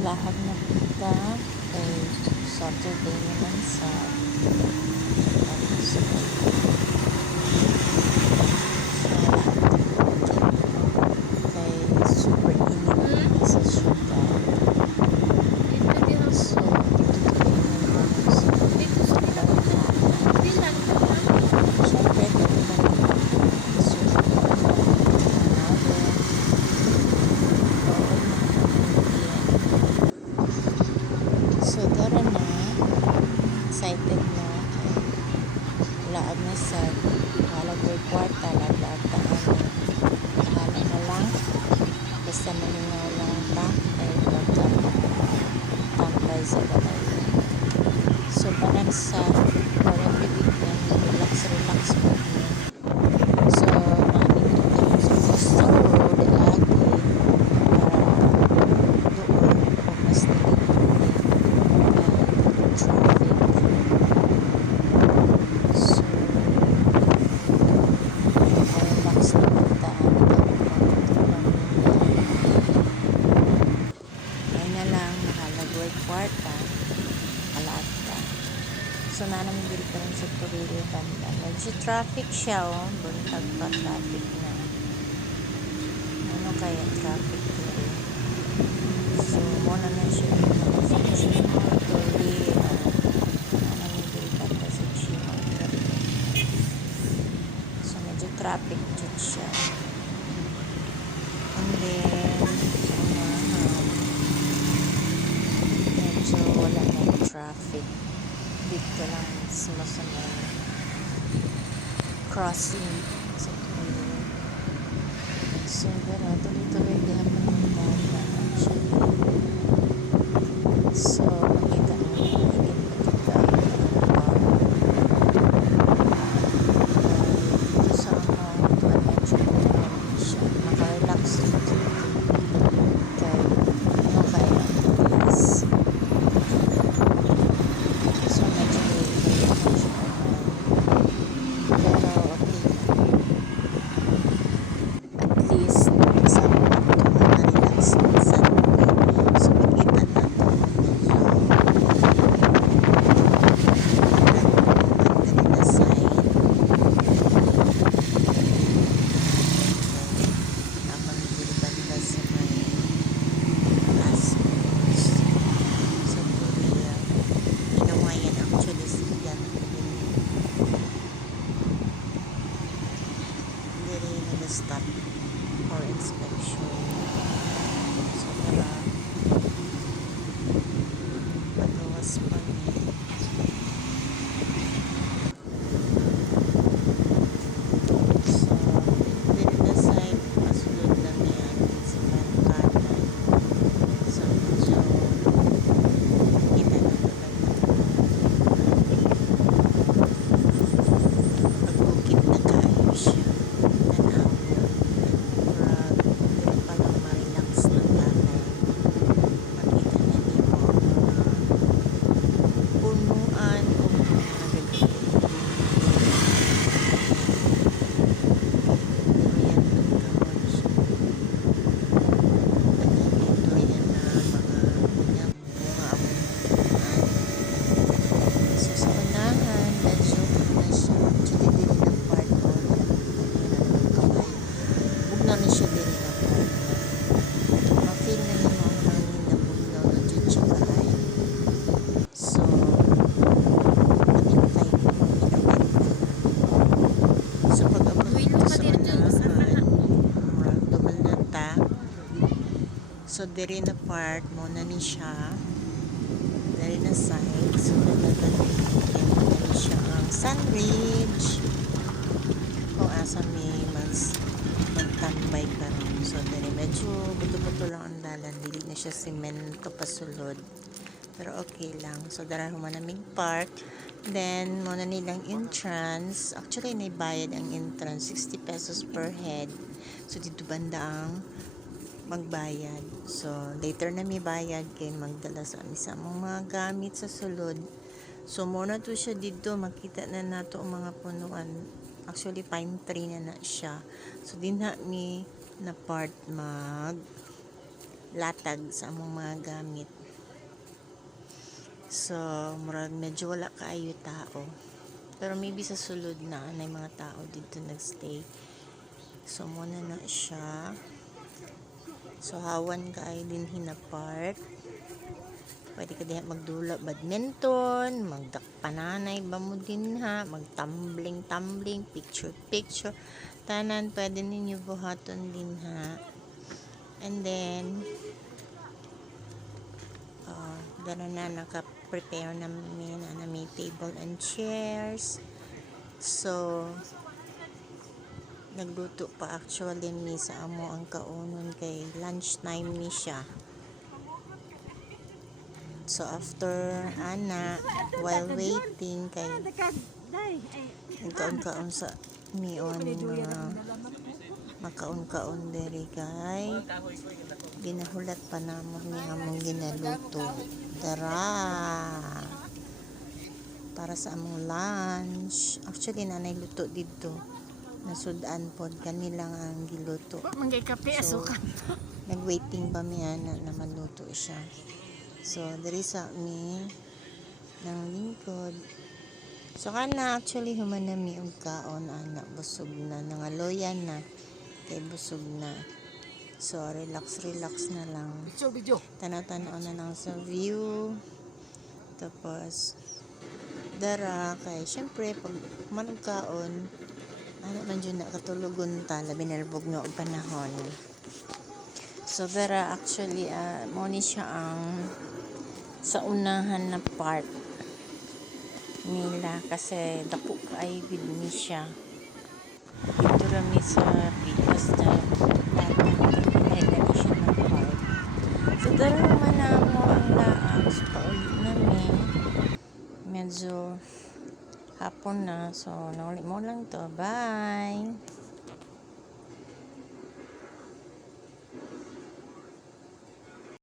Lahag na kita kay Saturday naman sa kay super init sa syudad. So, dito sa syempre, dito naman so, tara na. Excited na. Laag na sa halagay kwarta. Laag ta bahala na lang. Basta maningaw lang ta. Ay, tambay sa balay. So, parang sa parang bibigyan. Relax mo. So, nandito kami sa Coastal Road lagi para doon mas traffic. So, relax na kita. Ay na lang, nakalagway kwarta. Kalata. So, namin dito pa rin sa Torilo banda. Medyo traffic siya, oh. Buntag pa traffic na. Ano kaya traffic dito? So, muna na siya dito sa Chimo, Torilo. Namin dito banda sa Chimo. So, medyo traffic dito siya. And then, medyo wala na yung traffic. Dito lang sa may crossing sa Torilo. So, gano'n, tuloy-tuloy di hapon ng data actually. So, makita mo higit pa dito sa amount to medyo siya makarelax dito kay ano kaya is so medyo pero okay at least sa na-relax minsan so makita natin na side habang banda sa may Asmus sa Korea ginawa yan actually sila hindi rin nag-stop for inspection so para pagawas pa so dito na side pasulod lang yan sa Mercatan so medyo kita na pagbukit na kayo siya tanaw para dito pa lang ma-relax ng tatay makita na niyo punuan o so sa unahan medyo na siya actually dili ng part o kamay bugnaw na siya dili ng part ma-feel na niyo ang hangin na bugnaw na dyan siya kahay so nakintay so pag-abot dito sa unahan dumal na ta so diri na part muna ni siya diri na side so nagdadali siya ang Sunridge o asa may mas magtambay karon so diri medyo buto-buto lang ang dalan dili na siya semento pasulod pero okay lang so dara humanaming park then muna nilang entrance actually naibayad ang entrance 60 pesos per head so dito banda ang magbayad so later na may bayad kay magdala sa among mga gamit sa sulod so muna to siya dito makita na nato ang mga punuan actually pine tree na siya so din na mi na part mag latag sa among mga gamit. So murag medyo wala kaayo tao, pero maybe sa sulod na mga tao dito nagstay. So muna na siya. So hawan kaayo din hina park. Pwede ka diha magdula badminton, magdakpananay ba mo din ha, magtumbling, picture, tanan pwede ninyo buhaton din ha. And then, dara na naka-prepare namin na may table and chairs. So, nagluto pa actually mi sa amo ang kaunon kay lunch time ni siya. So after ana, while waiting kay kaon sa mion makaon diri kay ginahulat pa namon ni among ginaluto. Tara! Para sa among lunch. Actually nanay luto dito. Nasudan pod kanilang ang giluto. Manggay kape So, asukan. nag-waiting pa mi na maluto siya. So, diri sa mi ng lingkod. So, kana actually humana mi og kaon ana busog na nangaloyan na kay busog na. So, relax na lang. Video. Tanaw-tanaw na lang sa view. Tapos, dara kay syempre pag manong kaon ano man dyan nakatulogon ta labi nalbog nga og panahon. So, dara actually mo ni siya ang sa unahan na part nila kasi dako kaay gid ni siya. Dito rami sa pikas na nila siya na part. So, dara naman na mo ang laang. So, paulit namin. Medyo hapon na. So, naulit mo lang to. Bye!